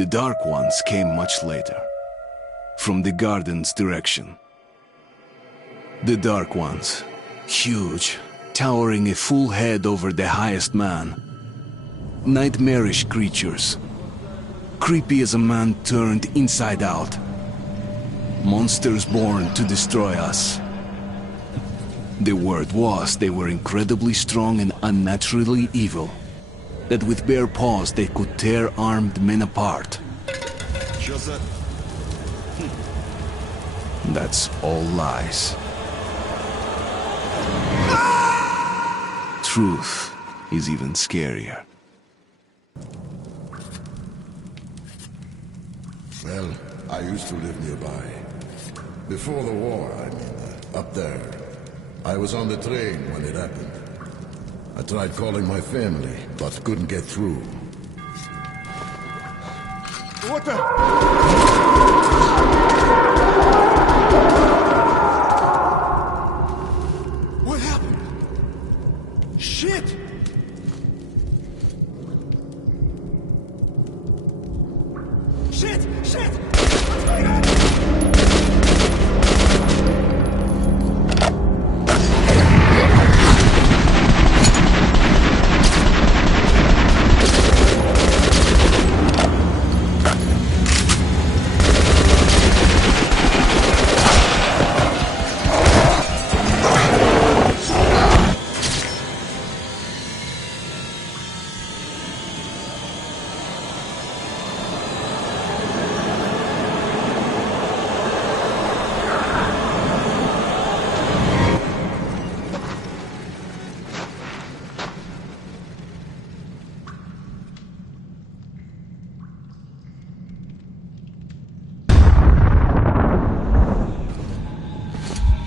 The Dark Ones came much later, from the garden's direction. The Dark Ones, huge, towering a full head over the highest man. Nightmarish creatures, creepy as a man turned inside out. Monsters born to destroy us. The word was they were incredibly strong and unnaturally evil. That with bare paws they could tear armed men apart. That's all lies. Truth is even scarier. Well, I used to live nearby. Before the war, I mean, up there. I was on the train when it happened. I tried calling my family, but couldn't get through. What the? What happened? Shit! Shit! Shit! What's going on?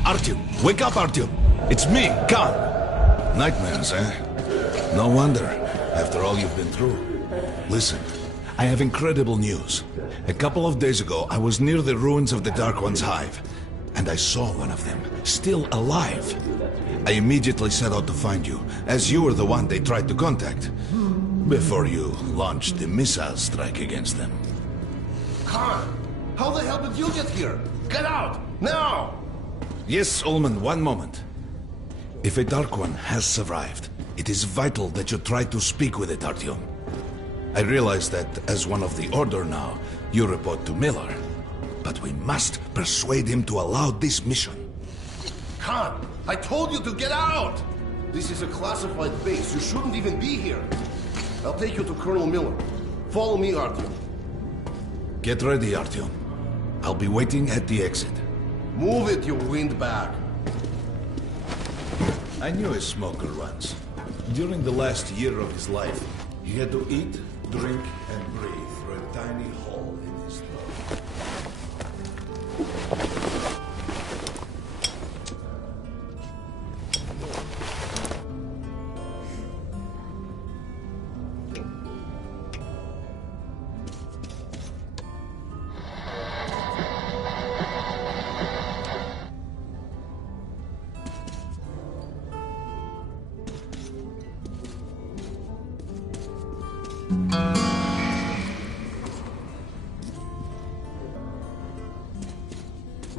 Artyom! Wake up, Artyom! It's me, Khan! Nightmares, eh? No wonder, after all you've been through. Listen, I have incredible news. A couple of days ago, I was near the ruins of the Dark One's hive, and I saw one of them, still alive. I immediately set out to find you, as you were the one they tried to contact, before you launched the missile strike against them. Khan! How the hell did you get here? Get out! Now! Yes, Ullman, one moment. If a Dark One has survived, it is vital that you try to speak with it, Artyom. I realize that, as one of the Order now, you report to Miller. But we must persuade him to allow this mission. Khan! I told you to get out! This is a classified base. You shouldn't even be here. I'll take you to Colonel Miller. Follow me, Artyom. Get ready, Artyom. I'll be waiting at the exit. Move it, you windbag. I knew a smoker once. During the last year of his life, he had to eat, drink, and breathe through a tiny hole in his throat.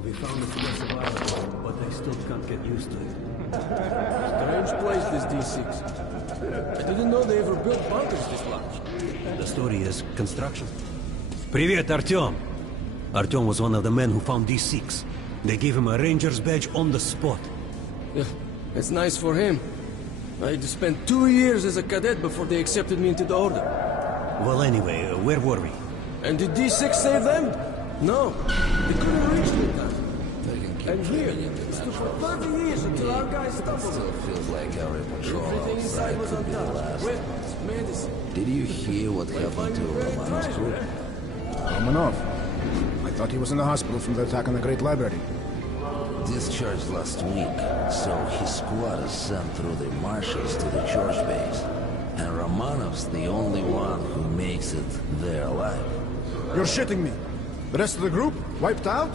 We found a explosive island, but I still can't get used to it. Strange place, this D6. I didn't know they ever built bunkers this large. The story is construction. Привет, Artyom! Artyom was one of the men who found D6. They gave him a ranger's badge on the spot. Yeah, it's nice for him. I spent 2 years as a cadet before they accepted me into the Order. Well, anyway, where were we? And did D6 save them? No. They couldn't reach me in time. And here, it took for 30 years until our guys stumbled. Still feels like our patrol Everything inside outside was could be the untouched. last. Weapons, medicine. Did you hear what happened to Romanov's group? Romanov? I thought he was in the hospital from the attack on the Great Library. Discharged last week, so his squad is sent through the marshes to the church base. And Romanov's the only one who makes it there alive. You're shitting me! The rest of the group? Wiped out?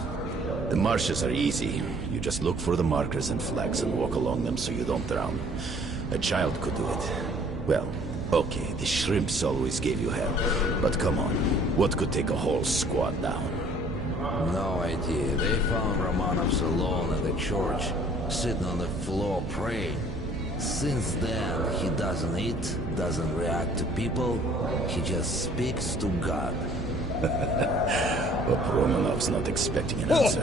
The marshes are easy. You just look for the markers and flags and walk along them so you don't drown. A child could do it. Well, Okay, the shrimps always gave you hell. But come on, what could take a whole squad down? No idea. They found Romanovs alone at the church, sitting on the floor praying. Since then, he doesn't eat, doesn't react to people, he just speaks to God. But Romanov's not expecting an answer.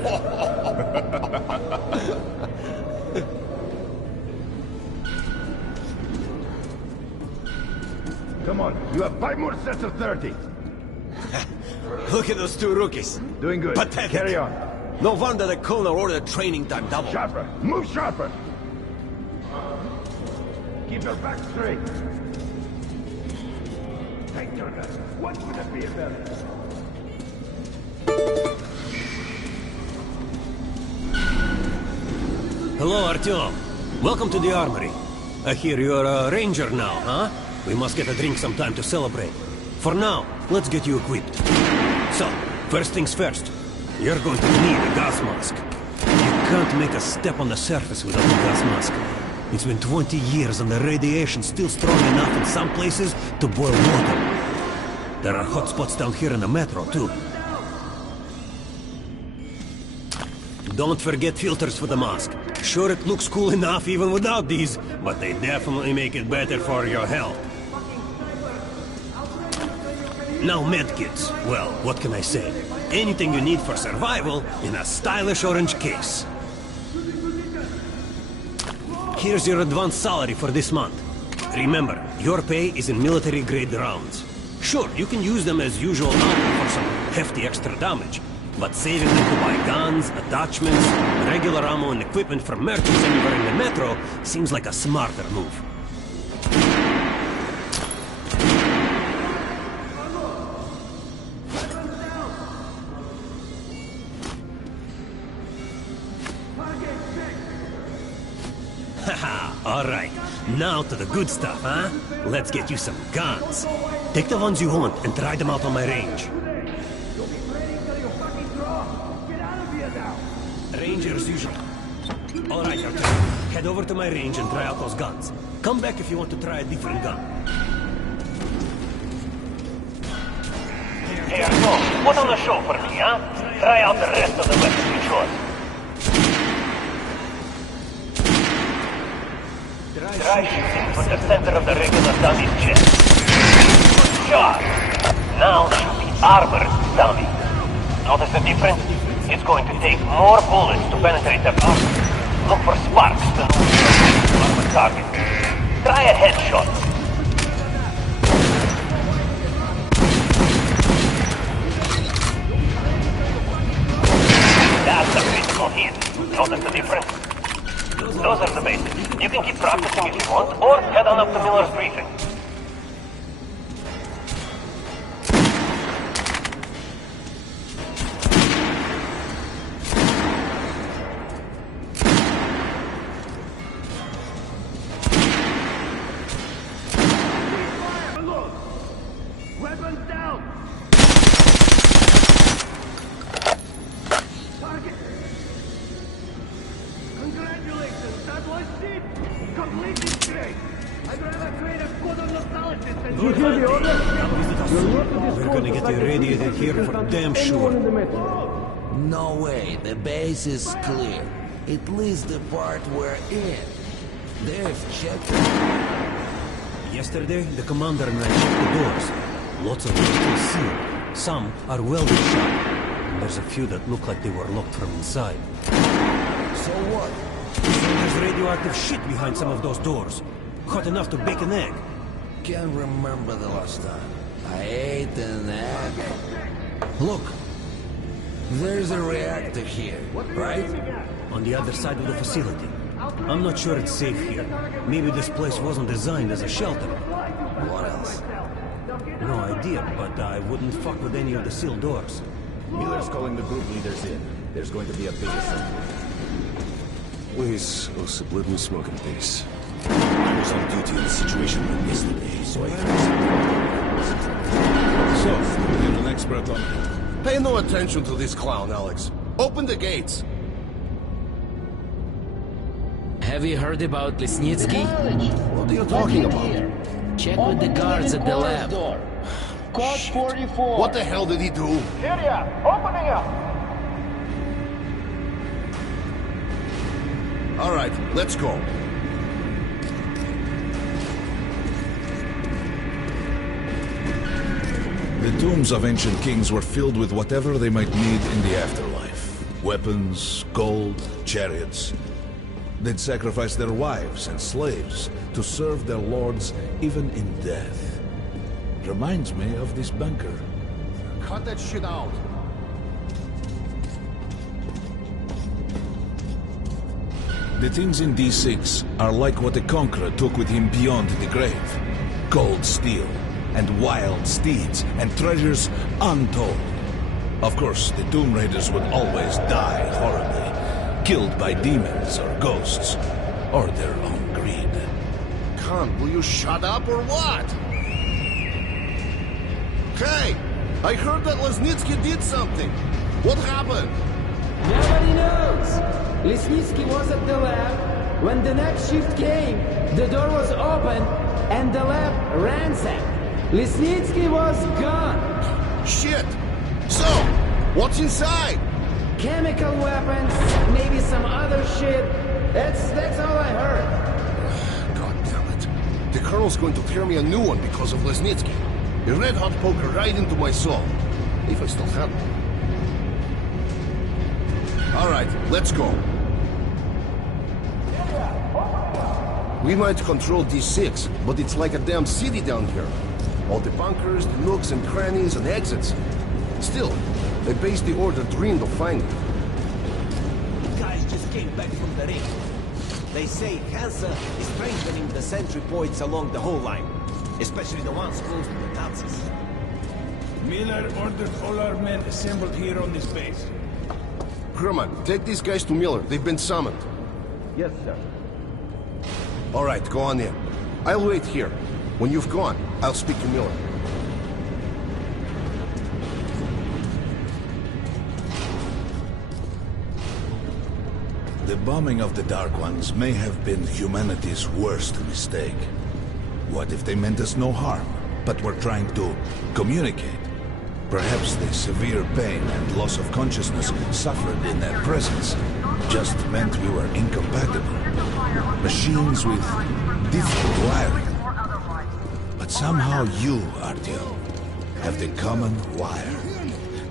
Come on, you have 5 more sets of 30. Look at those two rookies. Doing good. Pathetic. Carry on. No wonder the colonel ordered training time double. Sharper. Move sharper. Keep your back straight. Take your gun. What could it be about? Hello, Artyom. Welcome to the armory. I hear you're a ranger now, huh? We must get a drink sometime to celebrate. For now, let's get you equipped. So, first things first. You're going to need a gas mask. You can't make a step on the surface without a gas mask. It's been 20 years and the radiation's still strong enough in some places to boil water. There are hot spots down here in the metro, too. Don't forget filters for the mask. Sure, it looks cool enough even without these, but they definitely make it better for your health. Now medkits. Well, what can I say? Anything you need for survival in a stylish orange case. Here's your advance salary for this month. Remember, your pay is in military-grade rounds. Sure, you can use them as usual ammo for some hefty extra damage, but saving them to buy guns, attachments, regular ammo and equipment for merchants anywhere in the metro seems like a smarter move. Haha, alright. Now to the good stuff, huh? Let's get you some guns. Take the ones you want and try them out on my range. Rangers usually... Alright, Artyom. Head over to my range and try out those guns. Come back if you want to try a different gun. Hey, Artyom, put on the show for me, huh? Try out the rest of the weapons you chose. Try shooting for the center of the regular dummy's chest. Good shot! Now shoot the armored dummy. Notice the difference? It's going to take more bullets to penetrate the armor. Look for sparks to armor target. Try a headshot. That's a critical hit. Notice the difference? Those are the basics. You can keep practicing if you want, or head on up to Miller's briefing. Weapons down! Target! Congratulations, that was it! Completely straight! I'd rather trade a squad of nostalgists than Did you hear the order? We're gonna get irradiated here for damn sure. No way, the base is clear. At least the part we're in. They've checked it. Yesterday, the commander and I checked the doors. Lots of them still sealed. Some are welded shut. And there's a few that look like they were locked from inside. So what? So there's radioactive shit behind some of those doors. Hot enough to bake an egg. Can't remember the last time I ate an egg. Look, there's a reactor here, right? On the other side of the facility. I'm not sure it's safe here. Maybe this place wasn't designed as a shelter. What else? No idea, but I wouldn't fuck with any of the sealed doors. Miller's calling the group leaders in. There's going to be a big assembly. Please, Osip, let me smoke in peace. I was on duty in the situation room yesterday, so I So, You're an expert on it. pay no attention to this clown, Alex. Open the gates. Have you heard about Lesnitsky? What are you talking about? Check with the guards at the lab. Code 44. What the hell did he do? Here ya, opening up. All right, let's go. The tombs of ancient kings were filled with whatever they might need in the afterlife. Weapons, gold, chariots. They'd sacrifice their wives and slaves to serve their lords even in death. Reminds me of this bunker. Cut that shit out. The things in D6 are like what the Conqueror took with him beyond the grave. Gold steel, and wild steeds, and treasures untold. Of course, the Tomb Raiders would always die horribly, killed by demons or ghosts, or their own greed. Khan, will you shut up or what? Hey! I heard that Lesnitsky did something. What happened? Nobody knows. Lesnitsky was at the lab. When the next shift came, the door was open and the lab ransacked. Lesnitsky was gone. Shit! So, what's inside? Chemical weapons, maybe some other shit. That's all I heard. God damn it. The Colonel's going to tear me a new one because of Lesnitsky. A red-hot poker right into my soul. If I still have one. All right, let's go. We might control D6, but it's like a damn city down here. All the bunkers, the nooks and crannies and exits. Still, a base the Order dreamed of finding. Guys just came back from the ring. They say Hansa is strengthening the sentry points along the whole line, especially the ones close to the Nazis. Miller ordered all our men assembled here on this base. Herman, take these guys to Miller. They've been summoned. Yes, sir. All right, go on in. I'll wait here. When you've gone, I'll speak to Miller. The bombing of the Dark Ones may have been humanity's worst mistake. What if they meant us no harm, but were trying to communicate? Perhaps the severe pain and loss of consciousness suffered in their presence just meant we were incompatible. Machines with different wiring. But somehow you, Artyom, have the common wire.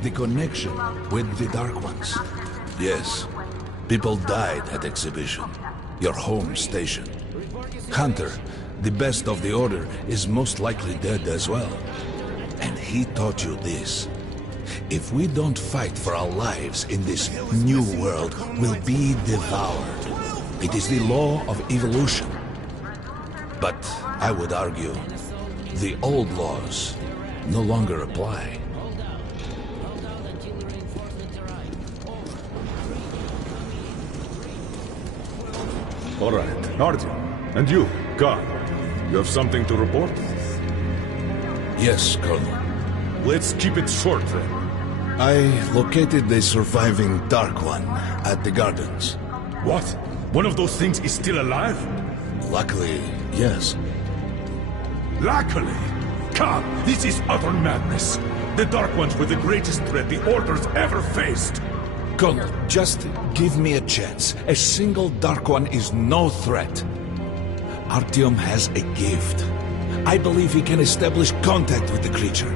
The connection with the Dark Ones. Yes, people died at Exhibition, your home station. Hunter, the best of the Order, is most likely dead as well. And he taught you this. If we don't fight for our lives in this new world, we'll be devoured. It is the law of evolution. But I would argue, the old laws no longer apply. All right, Artyom. And you, Khan. You have something to report? Yes, Colonel. Let's keep it short, then. I located the surviving Dark One at the Gardens. What? One of those things is still alive? Luckily, yes. Luckily? Khan, this is utter madness. The Dark Ones were the greatest threat the Order's ever faced. Colonel, just give me a chance. A single Dark One is no threat. Artyom has a gift. I believe he can establish contact with the creature.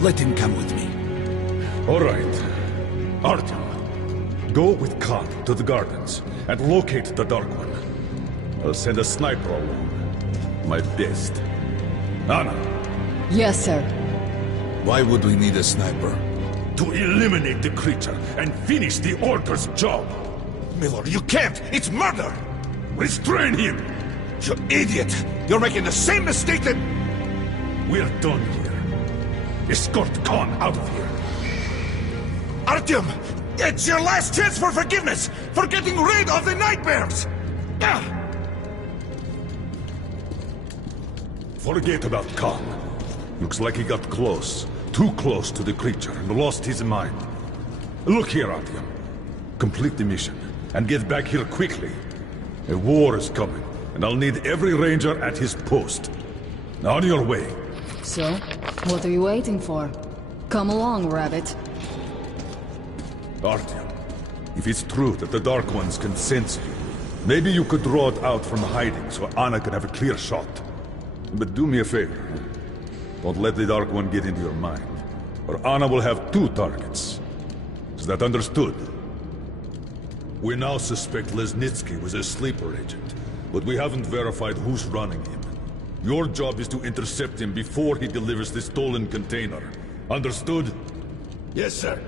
Let him come with me. All right. Artyom, go with Khan to the Gardens and locate the Dark One. I'll send a sniper along. My best. Anna. Yes, sir. Why would we need a sniper? To eliminate the creature and finish the Order's job. Miller, you can't! It's murder! Restrain him! You idiot! You're making the same mistake that... We're done here. Escort Khan out of here. Artyom! It's your last chance for forgiveness! For getting rid of the nightmares! Forget about Khan. Looks like he got close. Too close to the creature and lost his mind. Look here, Artyom. Complete the mission and get back here quickly. A war is coming, and I'll need every ranger at his post. On your way. So, what are you waiting for? Come along, Rabbit. Artyom, if it's true that the Dark Ones can sense you, maybe you could draw it out from hiding so Anna can have a clear shot. But do me a favor. Don't let the Dark One get into your mind, or Anna will have 2 targets. Is that understood? We now suspect Lesnitsky was a sleeper agent, but we haven't verified who's running him. Your job is to intercept him before he delivers the stolen container. Understood? Yes, sir.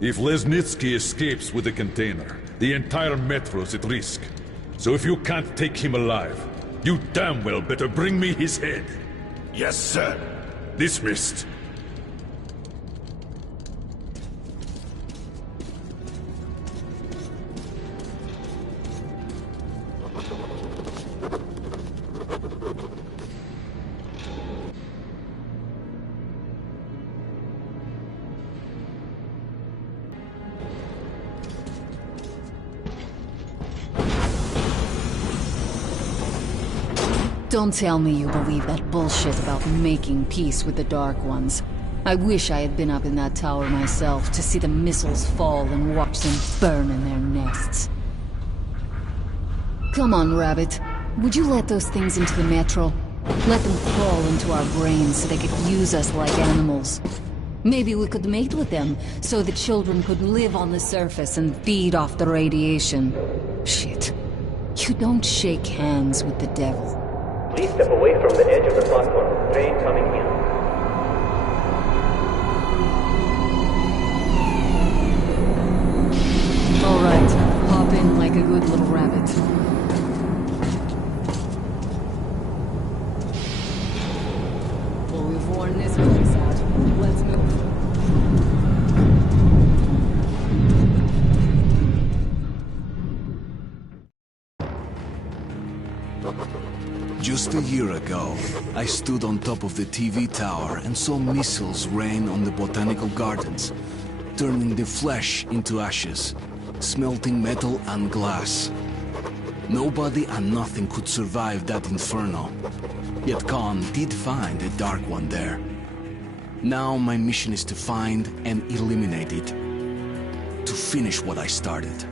If Lesnitsky escapes with the container, the entire metro's at risk. So if you can't take him alive, you damn well better bring me his head. Yes, sir. Dismissed. Don't tell me you believe that bullshit about making peace with the Dark Ones. I wish I had been up in that tower myself to see the missiles fall and watch them burn in their nests. Come on, Rabbit. Would you let those things into the metro? Let them crawl into our brains so they could use us like animals. Maybe we could mate with them, so the children could live on the surface and feed off the radiation. Shit. You don't shake hands with the devil. Please step away from the edge of the platform. Train coming in. All right, hop in like a good little rabbit. Well, we've worn this place out. Let's move. Just a year ago, I stood on top of the TV tower and saw missiles rain on the botanical gardens, turning the flesh into ashes, smelting metal and glass. Nobody and nothing could survive that inferno. Yet Khan did find a Dark One there. Now my mission is to find and eliminate it. To finish what I started.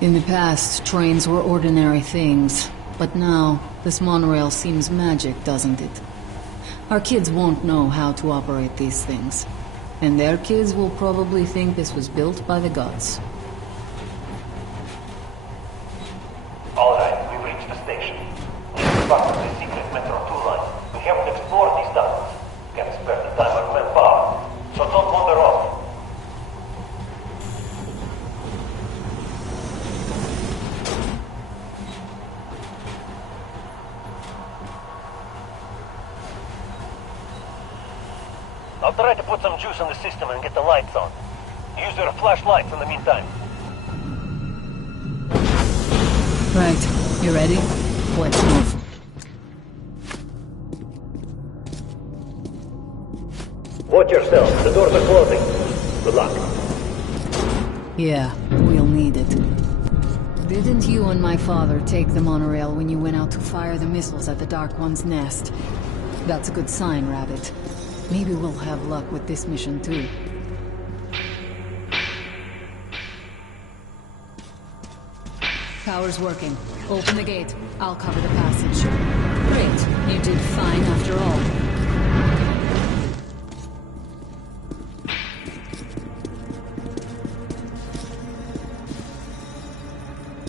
In the past, trains were ordinary things, but now, this monorail seems magic, doesn't it? Our kids won't know how to operate these things, and their kids will probably think this was built by the gods. All right, we've reached the station. This is part of the secret Metro 2 line. We have to explore these tunnels. Can't spare the time or manpower, so don't wander off. I'll try to put some juice on the system and get the lights on. Use your flashlights in the meantime. Right, you ready? Let's move. Watch yourself, the doors are closing. Good luck. Yeah, we'll need it. Didn't you and my father take the monorail when you went out to fire the missiles at the Dark One's nest? That's a good sign, Rabbit. Maybe we'll have luck with this mission, too. Power's working. Open the gate. I'll cover the passage. Great. You did fine after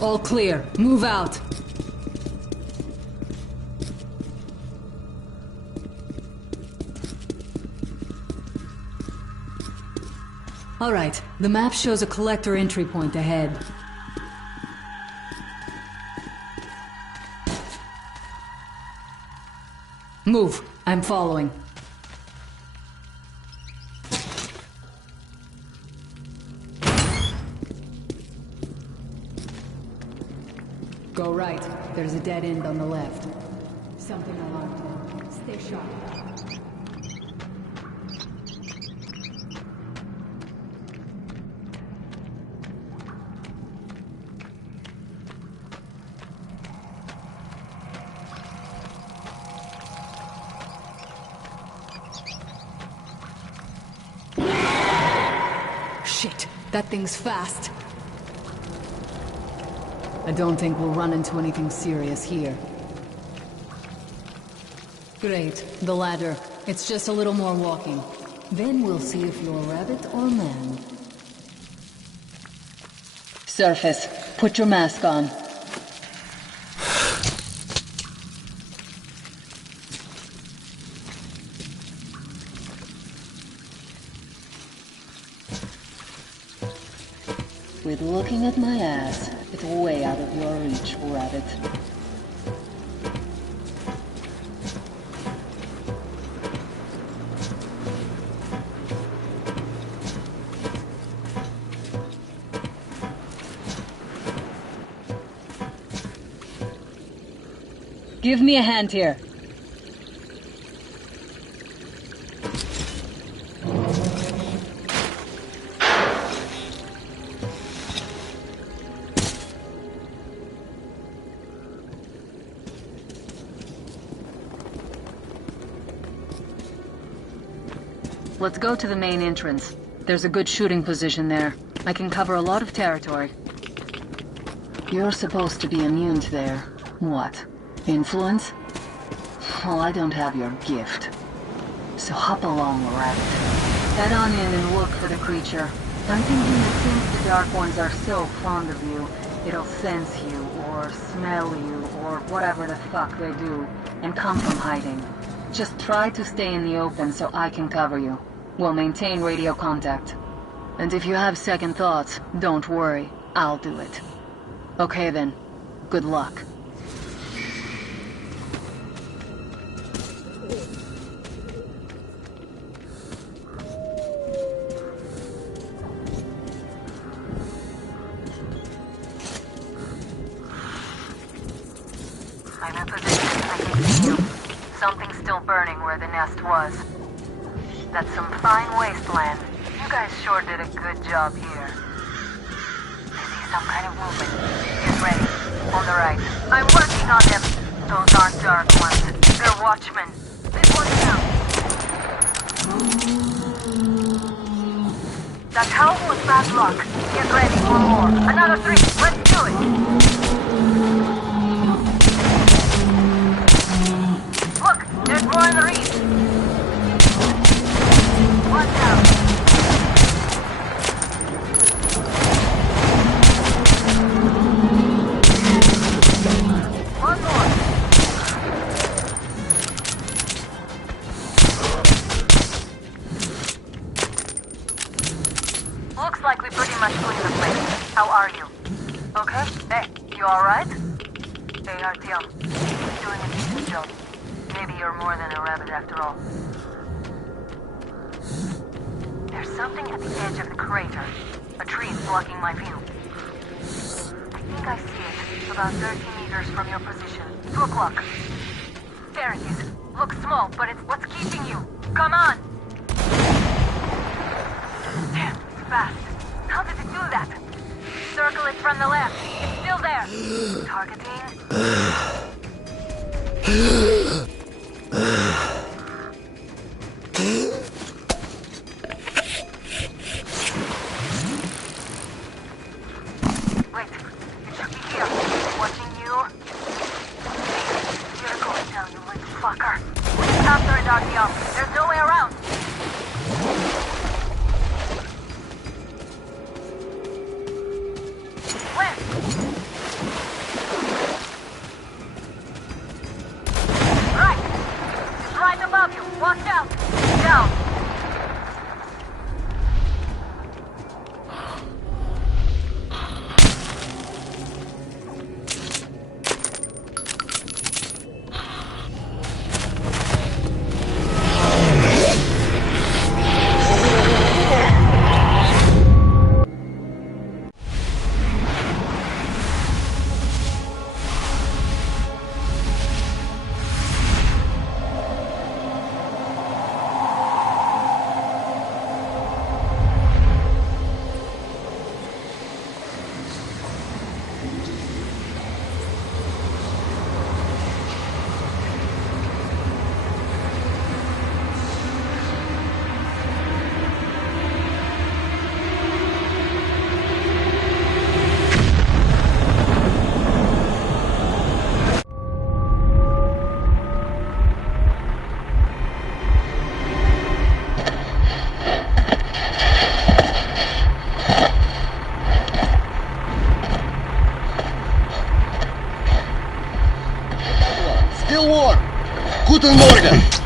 all. All clear. Move out. All right. The map shows a collector entry point ahead. Move. I'm following. Go right. there's a dead end on the left. Something alarmed. Stay sharp. Shit, that thing's fast. I don't think we'll run into anything serious here. Great, the ladder. It's just a little more walking. Then we'll see if you're rabbit or man. Surface, put your mask on. Quit looking at my ass. It's way out of your reach, rabbit. Give me a hand here. Let's go to the main entrance. There's a good shooting position there. I can cover a lot of territory. You're supposed to be immune to their... what? Influence? Well, I don't have your gift. So hop along, rabbit. Head on in and look for the creature. I'm thinking that since the Dark Ones are so fond of you, it'll sense you, or smell you, or whatever the fuck they do, and come from hiding. Just try to stay in the open so I can cover you. We'll maintain radio contact. And if you have second thoughts, don't worry. I'll do it. Okay then. Good luck. I'm in position. I can see you. Something's still burning where the nest was. That's some fine wasteland. You guys sure did a good job here. I see some kind of movement. Get ready. On the right. I'm working on them. Those aren't Dark Ones. They're Watchmen. This one's down. That howl was bad luck. Get ready for more. Another 3. Let's do it. Look, there's more in the reef. Watch out. One more. Looks like we pretty much cleaned the place. How are you? Okay? Hey, you alright? Hey, Artyom. You're doing a decent job. Maybe you're more than a rabbit after all. There's something at the edge of the crater. A tree blocking my view. I think I see it. About 30 meters from your position. 2 o'clock. There it is. Looks small, but it's what's keeping you. Come on! Damn, it's fast. How did it do that? Circle it from the left. It's still there. Targeting. Wait, it should be here. Watching you. You're going down, you little fucker. Get after it, Artyom. There's no way around. Where? Right. It's right above you. Watch out. Down. the war. Guten Morgen.